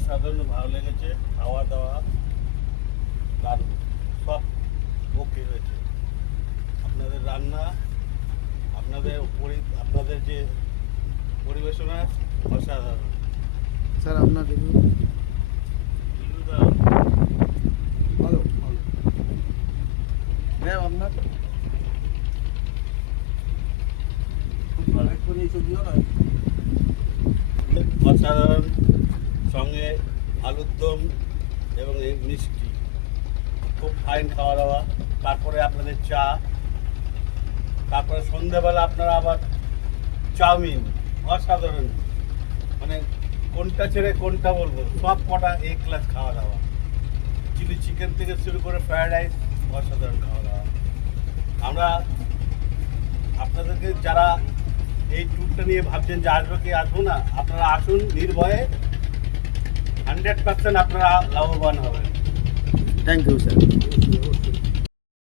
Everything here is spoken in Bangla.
অসাধারণ ভালো লেগেছে, খাওয়া দাওয়া দারুণ, সব ওকে হয়েছে। আপনাদের রান্না, আপনাদের যে পরিবেশনা অসাধারণ। স্যার আপনার রিভিউ? রিভিউ দারুণ। ভালো ভালো। ম্যাম আপনার? অসাধারণ, সঙ্গে আলুর দম এবং এই মিষ্টি, খুব ফাইন খাওয়া দাওয়া। তারপরে আপনাদের চা, তারপরে সন্ধ্যেবেলা আপনারা আবার চাউমিন, অসাধারণ। মানে কোনটা ছেড়ে কোনটা বলবো, সব কটা এ ক্লাস খাওয়া দাওয়া। চিলি চিকেন থেকে শুরু করে ফ্রায়েড রাইস, অসাধারণ খাওয়া দাওয়া। আমরা আপনাদেরকে যারা এই ট্যুরটা নিয়ে ভাবছেন যে আসবো কি আসবো না, আপনারা আসুন নির্ভয়ে, 100% আপনারা লাভবান হবেন। Thank you sir.